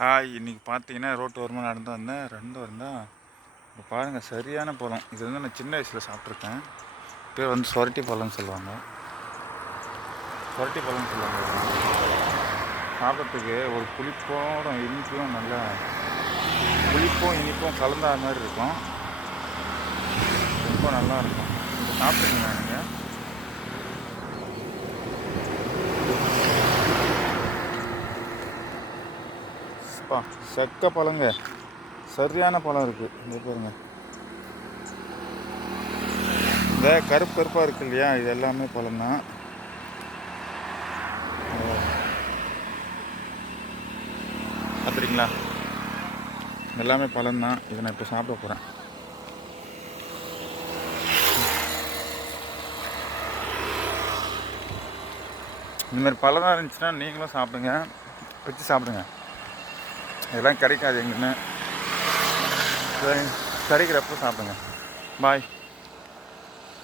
Hi, இன்றைக்கி பார்த்தீங்கன்னா road ஓரமாக நடந்து வந்தேன். 2 வந்தேன். இப்போ பாருங்கள், சரியான பழம். இது வந்து நான் சின்ன வயசில் சாப்பிட்ருக்கேன். பேர் வந்து சொரட்டி பழம்னு சொல்லுவாங்க. சொரட்டி பழம்னு சொல்லுவாங்க. சாப்பிட்றதுக்கு ஒரு புளிப்போட இனிப்பும் நல்லா புளிப்பும் இனிப்பும் கலந்த மாதிரி இருக்கும். ரொம்ப நல்லாயிருக்கும். இதை சாப்பிட்ருக்கீங்களா நீங்கள்? செக்க பழங்க, சரியான பழம் இருக்குது. இந்த பாருங்க, இந்த கருப்பு கருப்பாக இருக்கு இல்லையா, இது எல்லாமே பழம் தான். பார்த்துறீங்களா? எல்லாமே பழம் தான். இதை நான் இப்போ சாப்பிட போகிறேன். இந்தமாதிரி பழம் இருந்துச்சுன்னா நீங்களும் சாப்பிடுங்க, வச்சு சாப்பிடுங்க. இதெல்லாம் கிடைக்காது எங்கன்னு, கிடைக்கிறப்ப சாப்பிடுங்க. பாய்.